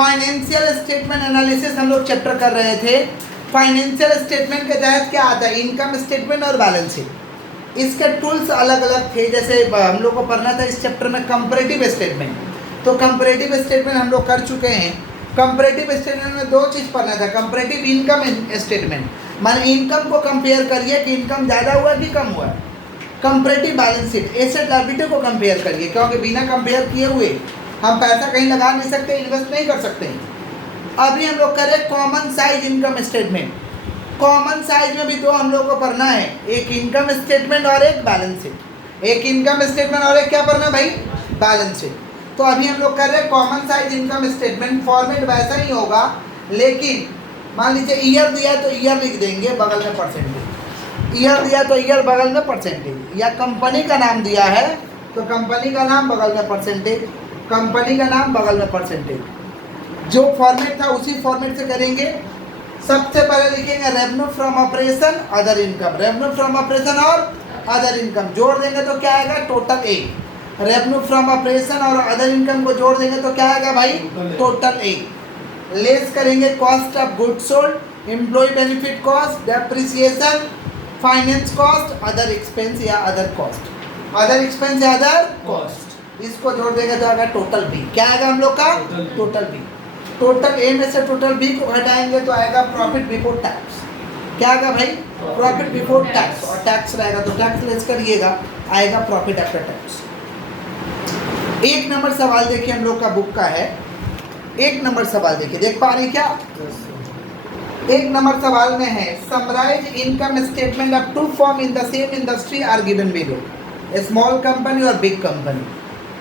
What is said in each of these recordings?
Financial statement analysis हम लोग chapter कर रहे थे। फाइनेंशियल स्टेटमेंट के तहत क्या आता है, इनकम स्टेटमेंट और बैलेंस शीट। इसके टूल्स अलग अलग थे, जैसे हम लोग को पढ़ना था इस चैप्टर में कंपैरेटिव स्टेटमेंट, तो कंपैरेटिव स्टेटमेंट हम लोग कर चुके हैं। कंपैरेटिव स्टेटमेंट में दो चीज़ पढ़ना था, कंपैरेटिव इनकम स्टेटमेंट माने इनकम को कंपेयर करिए कि इनकम ज़्यादा हुआ कि कम हुआ। Comparative balance sheet asset liability को कंपेयर करिए, क्योंकि बिना कंपेयर किए हुए हम पैसा कहीं लगा नहीं सकते, इन्वेस्ट नहीं कर सकते। अभी हम लोग करें common size income statement. Common size में भी दो हम लोग को पढ़ना है, एक इनकम स्टेटमेंट और एक बैलेंस शीट। एक इनकम स्टेटमेंट और एक क्या पढ़ना है भाई, बैलेंस शीट। तो अभी हम लोग कर रहे हैं common size income statement. Format वैसा ही होगा, लेकिन मान लीजिए ईयर दिया तो ईयर लिख देंगे, बगल में परसेंटेज। ईयर दिया तो ईयर, बगल में परसेंटेज। या कंपनी का नाम दिया है तो कंपनी का नाम, बगल में परसेंटेज। कंपनी का नाम, बगल में परसेंटेज। जो फॉर्मेट था उसी फॉर्मेट से करेंगे। सबसे पहले लिखेंगे revenue from operation, other income. Revenue from operation और अदर इनकम जोड़ देंगे तो क्या आएगा, total A. Revenue from operation और अदर इनकम को जोड़ देंगे तो क्या आएगा भाई, टोटल ए। लेस करेंगे cost of goods sold, employ benefit cost, depreciation, finance cost, other expense या अदर कॉस्ट। अदर एक्सपेंस या अदर कॉस्ट, इसको जोड़ देंगे तो आएगा टोटल बी। क्या आएगा हम लोग का, टोटल बी। टोटल ए में से टोटल बी को घटाएंगे तो आएगा प्रॉफिट बिफोर टैक्स। क्या आएगा भाई, प्रॉफिट बिफोर टैक्स। और टैक्स रहेगा तो टैक्स लेस करिएगा, आएगा प्रॉफिट आफ्टर टैक्स। एक नंबर सवाल देखिए हम लोग का बुक का है। एक नंबर सवाल देखिए, देख पा रही क्या? एक नंबर सवाल में है summarize income statement of two firm in the same industry are given below, small company और बिग कंपनी।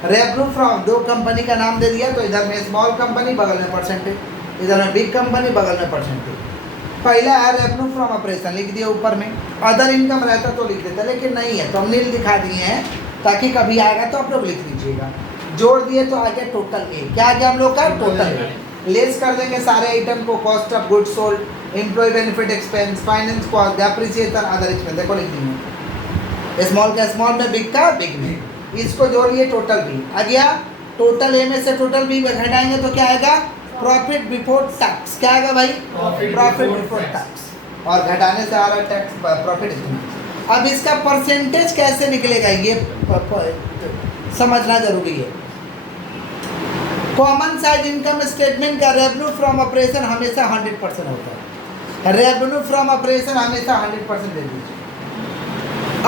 रेवेन्यू फ्रॉम, दो कंपनी का नाम दे दिया तो इधर में स्मॉल कंपनी, बगल में परसेंटेज, इधर में बिग कंपनी, बगल में परसेंटेज। पहला है रेवेन्यू फ्रॉम ऑपरेशन, लिख दिया ऊपर में। अदर इनकम रहता तो लिख देता, लेकिन नहीं है तो हम नील दिखा दिए हैं, ताकि कभी आएगा तो आप लोग लिख लीजिएगा। जोड़ दिए तो आ गया टोटल ए। क्या आ गया हम लोग का, टोटल ए। लेस कर देंगे सारे आइटम को, cost of goods sold, employ benefit expense, finance cost, depreciation, other expense. देखो लिख दिए, स्मॉल का स्मॉल में, बिग का बिग में। इसको जोड़िए टोटल बी आ गया। टोटल ए में से टोटल बी घटाएंगे तो क्या आएगा, प्रॉफिट बिफोर टैक्स। क्या आएगा भाई, प्रॉफिट बिफोर टैक्स। और घटाने से आ रहा टैक्स, प्रॉफिट। अब इसका परसेंटेज कैसे निकलेगा ये समझना जरूरी है। कॉमन साइज इनकम स्टेटमेंट का रेवेन्यू फ्रॉम ऑपरेशन हमेशा 100% होता है। रेवेन्यू फ्रॉम ऑपरेशन हमेशा 100% दे दीजिए।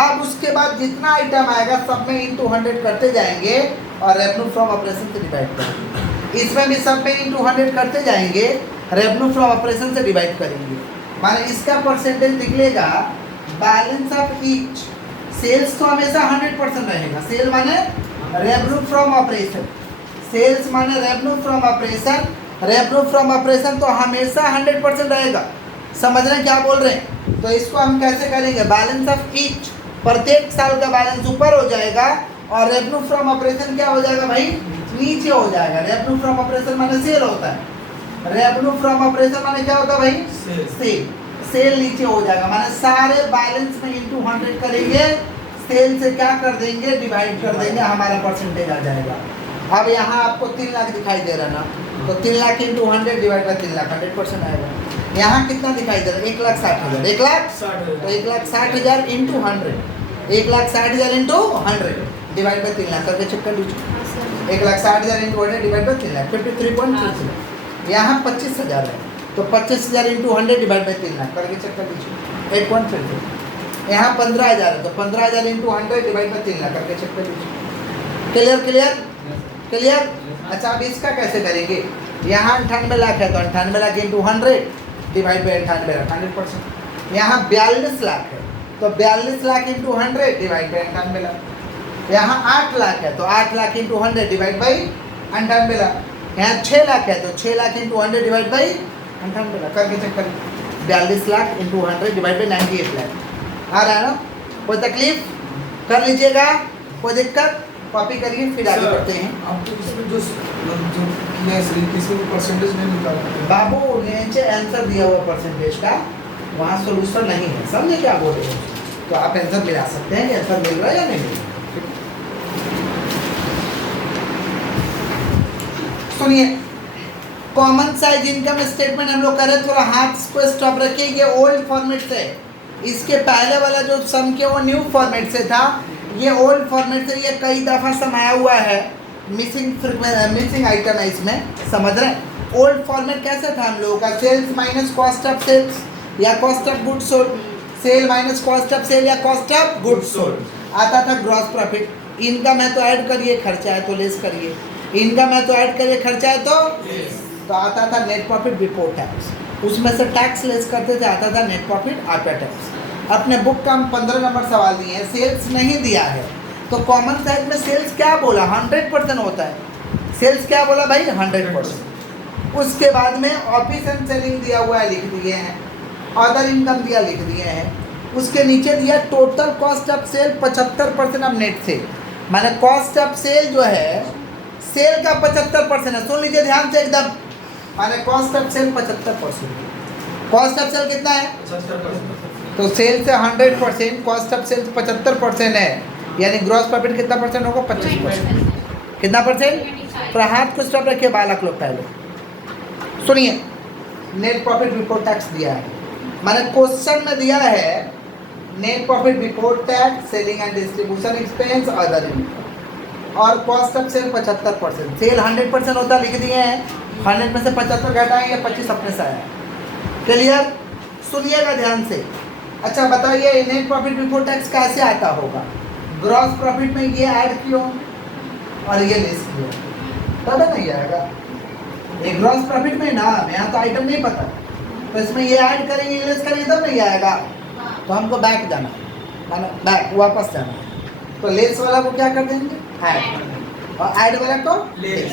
अब उसके बाद जितना आइटम आएगा सब में इंटू 100 करते जाएंगे और रेवेन्यू फ्रॉम ऑपरेशन से डिवाइड करेंगे। इसमें भी सब में इंटू 100 करते जाएंगे, रेवेन्यू फ्रॉम ऑपरेशन से डिवाइड करेंगे। माने इसका परसेंटेज निकलेगा बैलेंस ऑफ ईच। सेल्स तो हमेशा 100% रहेगा। सेल माने रेवेन्यू फ्रॉम ऑपरेशन, सेल्स माने revenue from operation. Revenue from operation तो हमेशा 100% रहेगा। समझ रहे हैं क्या बोल रहे हैं? तो इसको हम कैसे करेंगे, बैलेंस ऑफ ईच। प्रत्येक साल का बैलेंस ऊपर हो जाएगा और रेवेन्यू फ्रॉम ऑपरेशन क्या हो जाएगा भाई, नीचे हो जाएगा। रेवेन्यू फ्रॉम ऑपरेशन माने सेल होता है। रेवेन्यू फ्रॉम ऑपरेशन माने क्या होता है भाई, सेल। सेल नीचे हो जाएगा, माने सारे बैलेंस में इंटू 100 करेंगे, सेल से क्या कर देंगे, डिवाइड कर देंगे, हमारा परसेंटेज आ जाएगा। अब यहाँ आपको 3 लाख दिखाई दे रहा ना, तो 3 lakh into 100 divide by 3 lakh, 100% आएगा। यहाँ कितना दिखाई दे रहा है, 1,60,000। 1,60,000 तो 1,60,000 into 100, 1,60,000 into 100 divide by 3 lakh करके चेक कर लीजिए। 1,60,000 इंटू 100 डिवाइड बाई 3 लाख, 53.33। यहाँ 25,000 है तो 25,000 इंटू 100 डिवाइड बाई 3 लाख करके चेक कर लीजिए, 8.33। यहाँ 15,000 है तो 15,000 इंटू 100 डिवाइड बाई 3 लाख करके चेक कर लीजिए। Clear clear clear. अच्छा अब इसका कैसे करेंगे, यहाँ 98 लाख है तो 98 lakh into 100 divide by 98 lakh, 100%। यहाँ 42 लाख है तो 42 lakh into 100 divide by 98 lakh. यहाँ 8 लाख है तो 8 lakh into 100 divide by 98 lakh. यहाँ 6 लाख है तो 6 lakh into 100 divide by 98 lakh करके चेक करें। 42 lakh into 100 divide by 98 lakh आ रहा है ना। कोई तकलीफ कर लीजिएगा, कोई दिक्कत, कॉपी करिए फिर आगे बढ़ते हैं। आप तो इसमें जो किया है सही, किसी में परसेंटेज नहीं निकाला बाबू, नीचे आंसर दिया हुआ परसेंटेज का, वहाँ सोल्यूशन नहीं है, समझे क्या बोल रहे हैं? तो आप आंसर मिला सकते हैं कि आंसर मिल रहा है या नहीं मिल रहा। सुनिए कॉमन साइज इनकम स्टेटमेंट हम लोग करें, थोड़ा हाथ को स्टॉप रखिए। ये ओल्ड फॉर्मेट से, इसके पहले वाला जो सम के वो न्यू फॉर्मेट से था, ये ओल्ड फॉर्मेट से ये कई दफ़ा सम आया हुआ है। मिसिंग आइटम है इसमें, समझ रहे हैं। ओल्ड फॉर्मेट कैसे था हम लोगों का, sales minus cost of sales या cost of goods sold, sale minus cost of sale या कॉस्ट ऑफ गुड्स सोल्ड। आता था ग्रॉस प्रॉफिट। इनकम है तो ऐड करिए, खर्चा है तो लेस करिए। इनकम है तो ऐड करिए, खर्चा है तो आता था नेट प्रॉफिट बिफोर टैक्स। उसमें से टैक्स लेस करते थे, आता था नेट प्रॉफिट आफ्टर टैक्स। अपने बुक का हम 15 नंबर सवाल दिए हैं, सेल्स नहीं दिया है तो कॉमन साइज में सेल्स क्या बोला, 100% होता है। सेल्स क्या बोला भाई, 100%। उसके बाद में ऑफिस एंड सेलिंग दिया हुआ है, लिख दिए हैं। अदर इनकम दिया, लिख दिए हैं। उसके नीचे दिया total cost of sale 75% of net sale. माने कॉस्ट ऑफ सेल जो है, सेल का 75% है। सुन लीजिए ध्यान से एकदम, माने cost of sale 75%। Cost of sale कितना है, 75%। तो सेल से 100%, कॉस्ट ऑफ सेल 75% है, यानी ग्रॉस प्रॉफिट कितना परसेंट होगा, 25%। कितना परसेंट। तो हाथ को स्टॉप रखिए बालक लोग। पहले सुनिए, नेट प्रॉफिट बिफोर टैक्स दिया है, माने क्वेश्चन में दिया है net profit before tax, selling and distribution expense, other income, और कॉस्ट ऑफ सेल 75%। सेल 100% होता, लिख दिए हैं। 100 में से 75 घटाएंगे, 25 अपने से आया। क्लियर, सुनिएगा ध्यान से। अच्छा बताइए, नेट प्रॉफिट बिफोर टैक्स कैसे आता होगा। ग्रॉस प्रॉफिट में ये ऐड क्यों और ये लेस क्यों, तब नहीं आएगा। ये ग्रॉस प्रॉफिट में ना, यहाँ तो आइटम नहीं पता, तो इसमें ये ऐड करेंगे, ये लेस करेंगे, तब नहीं आएगा। तो हमको बैक जाना, मानो बैक वापस जाना। तो लेस वाला को क्या कर देंगे, ऐड, और ऐड वाला को लेस।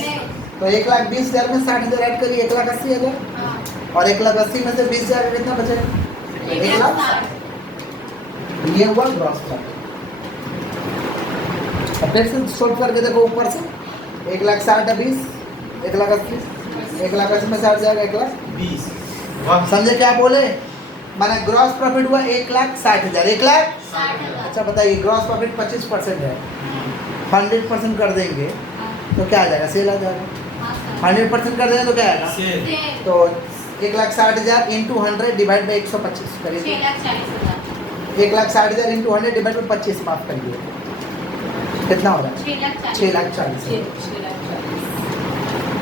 तो 1,20,000 में 60,000 ऐड करिए, 1,80,000, और 1,80,000 में से 20,000 कितना बचेगा, 1,00,000। ये हुआ ग्रॉस प्रॉफिट। अब फिर से सोल्व करके देखो, ऊपर से 1,60,000 20, 1,80,000, 1,80,000 में 60 जाएगा, 1,20,000। समझे क्या बोले, माने ग्रॉस प्रॉफिट हुआ 1,60,000, 1,60,000। अच्छा बताइए, ग्रॉस प्रॉफिट 25% है, 100% कर देंगे तो क्या आ जाएगा, सेल आ जाएगा। 100% कर देंगे तो क्या आएगा, तो 1,60,000 इंटू 100 डिवाइड बाई 125 करिए। 1,60,000 इंटू 100 डिवाइड बाई 25, माफ करिए, कितना हो रहा है, 6,40,000।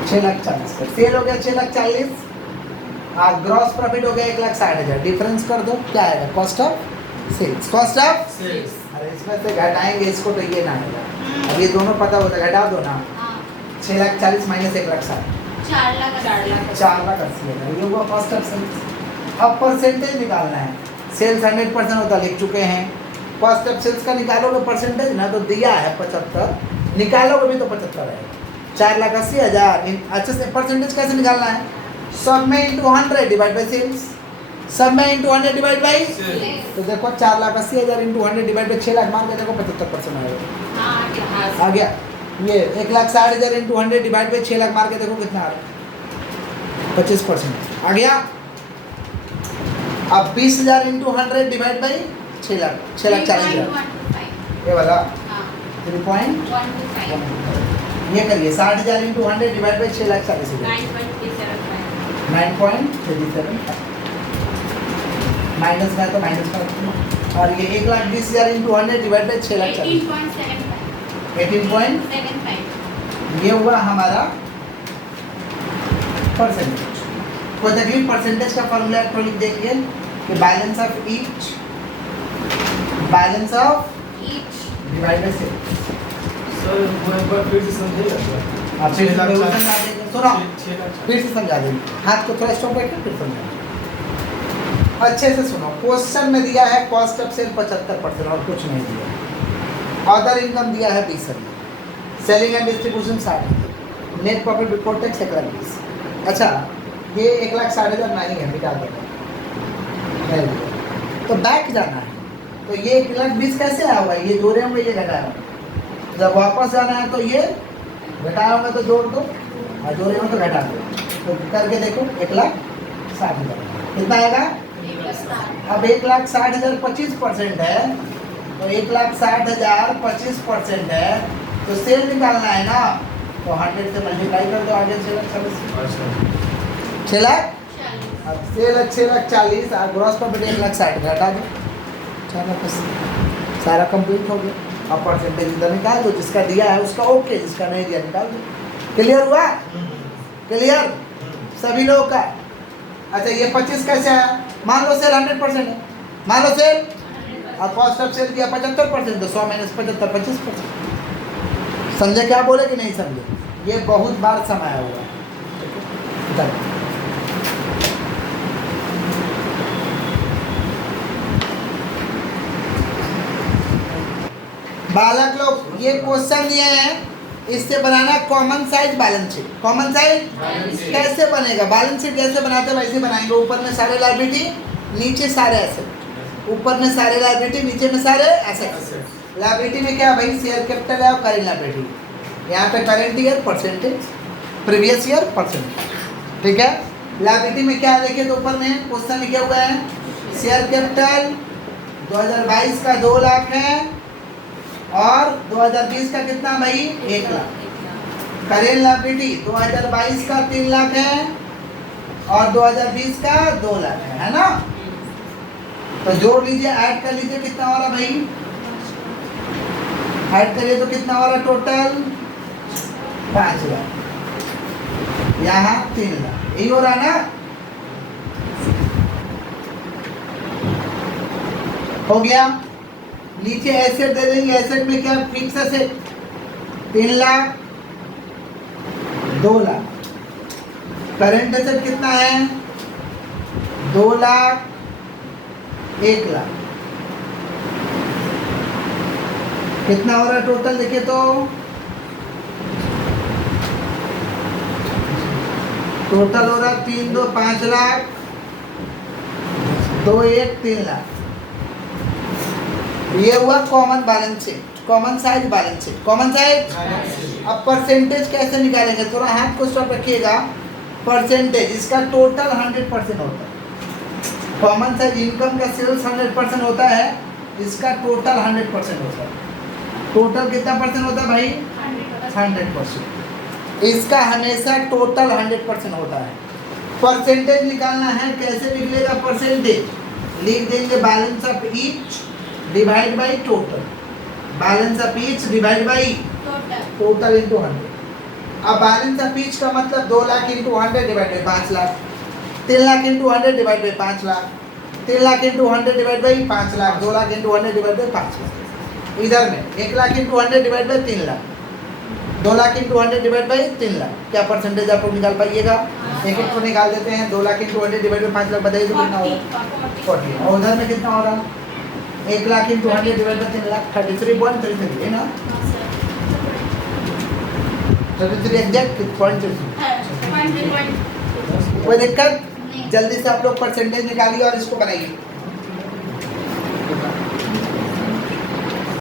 6,40,000 सेल हो गया, 6,40,000। ग्रॉस प्रॉफिट हो गया 1,60,000। डिफरेंस कर दो, क्या आएगा, cost of sales. Cost of sales, अरे इसमें से घटाएंगे इसको तो ये ना आएगा। अब ये दोनों पता होता है, घटा दो ना। 6,40,000 माइनस 1,60,000, 4,80,000। ये हुआ कॉस्ट ऑफ सेल्स। अब परसेंटेज निकालना है। सेल्स 100% होता, लिख चुके हैं। कॉस्ट ऑफ सेल्स का निकालोगे परसेंटेज ना, तो दिया है 75, निकालोगे भी तो 75 है। 4,80,000। अच्छे से परसेंटेज कैसे निकालना है, सब में इंटू 100 डिवाइड बाई सेल्स, सब में इंटू 100 डिवाइड बाई। तो देखो 4,80,000 इंटू 100 डिवाइड बाई 6,00,000 मार के देखो 75% आएगा। आ गया। ये 1,60,000 इंटू 100 डिवाइड बाई 6,00,000 मार के देखो कितना आ रहा है, 25% आ गया। अब 20,000 इंटू 100 डिवाइड बाई 6,00,000, 6,40,000 ये वाला 3.125। ये करिए 60,000 इंटू 100 डिवाइड बाई 6,40,000, 9.37। माइनस में तो माइनस का, और ये 1,20,000 इंटू 100 डिवाइड बाई 6,40,000, 18.75। ये हुआ हमारा परसेंटेज। कोई तकलीफ, परसेंटेज का फॉर्मूला तो लिख देंगे कि balance of each, balance of each divide by sales. Sir वो एक बार फिर से समझिएगा सर। आप फिर समझा देंगे, सुनो फिर से समझा देंगे, हाथ को थोड़ा स्टॉप रखिए फिर समझा। अच्छे से सुनो, क्वेश्चन में दिया है कॉस्ट ऑफ सेल 75% और कुछ नहीं दिया। अदर इनकम दिया है 20,000, selling and distribution 60,000, net profit before tax 1,20,000। अच्छा ये 1,60,000 नहीं है, मिटा दो, तो बैक जाना है। तो ये 1,20,000 कैसे आया हुआ है, ये जोड़े होंगे, ये घटाया होगा। जब वापस जाना है तो ये घटाया होगा तो जोड़ दो, और जोड़े होंगे तो घटा दो। तो करके देखो 1,60,000 कितना आएगा। अब 1,60,000 25% है, तो 1,60,000 25% है, तो सेल निकालना है ना, तो 100 से मल्टीप्लाई कर दो, आगे 6,40,000। 6 लाख, अब 6,40,000 और ग्रॉस प्रॉपर्टी 1,60,000 घटा दो, 4,80,000 सारा कंप्लीट हो गया। अब परसेंटेज इधर निकाल दो, जिसका दिया है उसका ओके, जिसका नहीं दिया निकाल दो। क्लियर हुआ? क्लियर सभी लोगों का? अच्छा ये 25 कैसे आया? मान लो सेल 100% है, मान लो सेल, और कॉस्ट ऑफ सेल दिया 75%, तो 100 माइनस 75 25%। समझे क्या बोले कि नहीं समझे? ये बहुत बार समाया हुआ है। बालक लोग ये क्वेश्चन दिए हैं, इससे बनाना common size balance sheet. Common size कैसे बनेगा? बैलेंस शीट जैसे बनाते हैं वैसे बनाएंगे। ऊपर में सारे लायबिलिटी, नीचे सारे एसेट। ऊपर में सारे लायबिलिटी, नीचे में सारे एसेट। लायबिलिटी में क्या भाई? शेयर कैपिटल है और करेंट लायबिलिटी। यहाँ पे current year percentage, previous year percentage, ठीक है। लायबिलिटी में क्या देखिए तो ऊपर में क्वेश्चन लिखे हुए हैं, शेयर कैपिटल 2022 का 2 लाख है और 2020 का कितना भाई? 1 लाख। करेंट लायबिलिटी 2022 का 3 लाख है और 2020 का 2 लाख है ना? तो जोड़ लीजिए, ऐड कर लीजिए, कितना हो रहा भाई? ऐड करिए तो कितना हो रहा टोटल? 5 लाख, यहाँ 3 लाख, यही हो रहा ना? हो गया। नीचे एसेट दे देंगे, एसेट में क्या? Fix asset 3 lakh 2 lakh. Current asset कितना है? 2 लाख 1 लाख। कितना हो रहा है टोटल? देखिए तो टोटल हो रहा 3 2 5 लाख, 2 1 3 लाख। ये हुआ common balance sheet, common size balance sheet. Common size. अब परसेंटेज कैसे निकालेंगे? थोड़ा हाथ को स्टॉप रखिएगा। परसेंटेज इसका टोटल 100% होता है। कॉमन साइज इनकम का सेल्स 100% होता है, इसका टोटल 100% होता है। टोटल कितना परसेंट होता है भाई? 100%। इसका हमेशा टोटल 100% होता है। परसेंटेज निकालना है, कैसे निकलेगा परसेंटेज? लिख देंगे balance of each divide by total. Balance of each divide by total into 100। अब बैलेंस ऑफ ईच का मतलब 2 lakh into 100 divide by 5 lakh, 3 lakh into 100 divide by 5 lakh, 3 lakh into 100 divide by 5 lakh, 2 lakh into 100 divide by 5 lakh. इधर में 1 lakh into 100 divide by 3 lakh, 2 lakh into 100 divide by 3 lakh. क्या percentage आप लोग निकाल पाइएगा? एक एक को निकाल देते हैं। 2 lakh into 100 divide by 5 lakh बताइए तो कितना होगा? 40। और उधर में कितना हो रहा? 1 lakh into 100 divide by 3 lakh, 33.33 है ना? 33 एग्जैक्ट पॉइंट। कोई दिक्कत? जल्दी से आप लोग परसेंटेज निकालिए और इसको बनाइए।